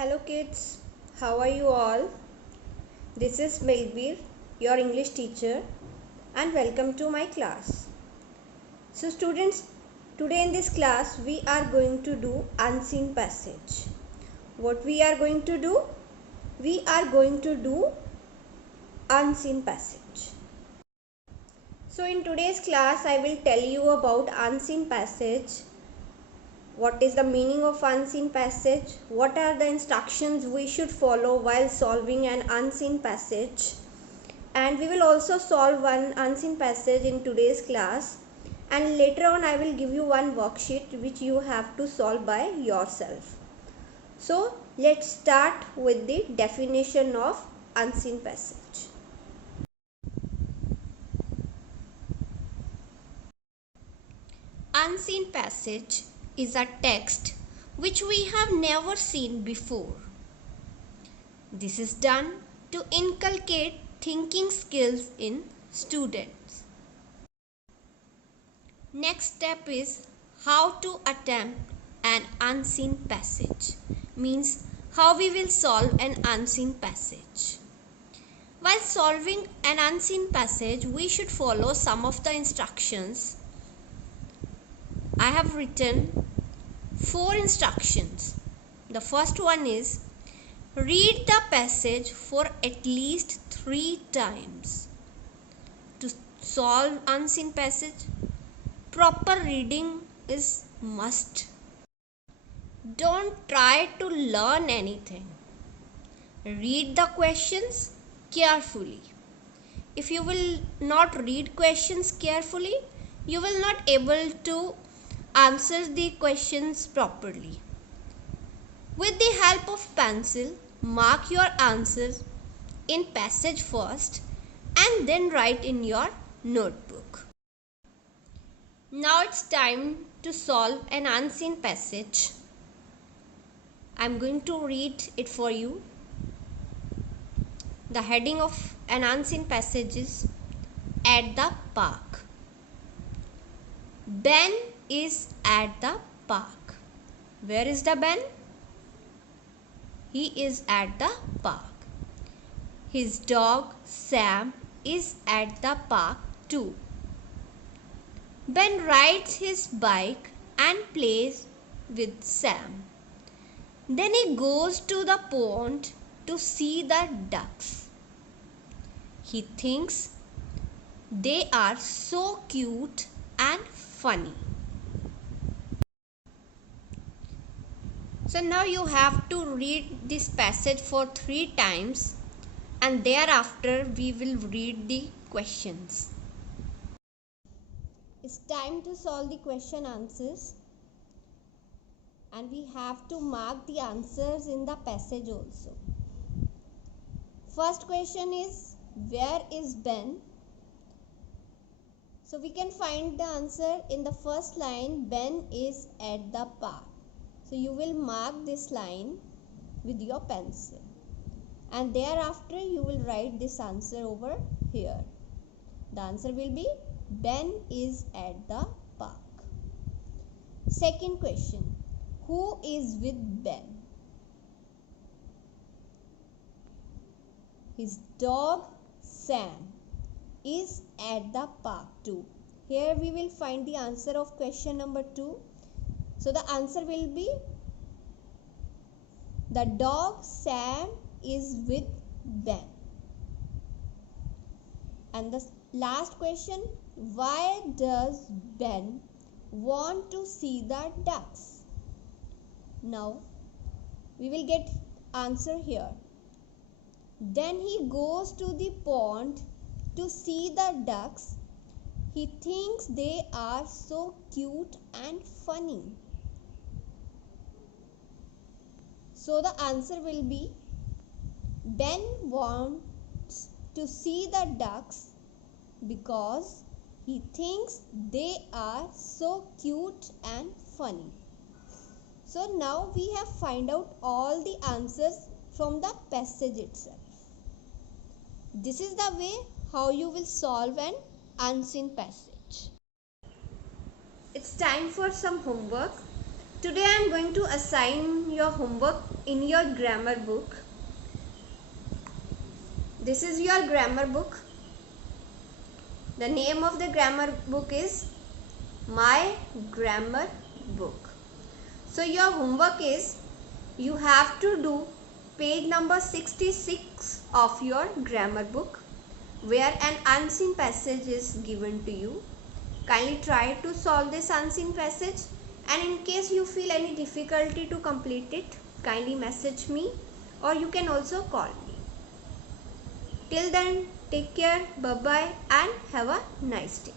Hello kids, how are you all? This is Melbir, your English teacher, and welcome to my class. So students, today in this class we are going to do unseen passage. What we are going to do? We are going to do unseen passage. So in today's class I will tell you about unseen passage. What is the meaning of unseen passage? What are the instructions we should follow while solving an unseen passage? And we will also solve one unseen passage in today's class. And later on I will give you one worksheet which you have to solve by yourself. So let's start with the definition of unseen passage. Unseen passage is a text which we have never seen before. This is done to inculcate thinking skills in students. Next step is how to attempt an unseen passage, means how we will solve an unseen passage. While solving an unseen passage, we should follow some of the instructions. I have written 4 instructions. The first one is read the passage for at least 3 times. To solve unseen passage, proper reading is must. Don't try to learn anything. Read the questions carefully. If you will not read questions carefully, you will not able to answer the questions properly. With the help of pencil, mark your answers in passage first and then write in your notebook. Now it's time to solve an unseen passage. I'm going to read it for you. The heading of an unseen passage is at the park. Ben is at the park. Where is the Ben? He is at the park. His dog Sam is at the park too. Ben rides his bike and plays with Sam. Then he goes to the pond to see the ducks. He thinks they are so cute and funny. So now you have to read this passage for 3 times and thereafter we will read the questions. It's time to solve the question answers, and we have to mark the answers in the passage also. First question is, where is Ben? So we can find the answer in the first line, Ben is at the park. So you will mark this line with your pencil and thereafter you will write this answer over here. The answer will be Ben is at the park. Second question, who is with Ben? His dog Sam is at the park too. Here we will find the answer of question number 2. So the answer will be the dog Sam is with Ben. And the last question, why does Ben want to see the ducks? Now we will get answer here. Then he goes to the pond to see the ducks. He thinks they are so cute and funny. So the answer will be Ben wants to see the ducks because he thinks they are so cute and funny. So now we have find out all the answers from the passage itself. This is the way how you will solve an unseen passage. It's time for some homework. Today I am going to assign your homework in your grammar book. This is your grammar book. The name of the grammar book is My Grammar Book. So your homework is, you have to do page number 66 of your grammar book, where an unseen passage is given to you. Kindly try to solve this unseen passage, and in case you feel any difficulty to complete it, kindly message me, or you can also call me. Till then, take care, bye bye, and have a nice day.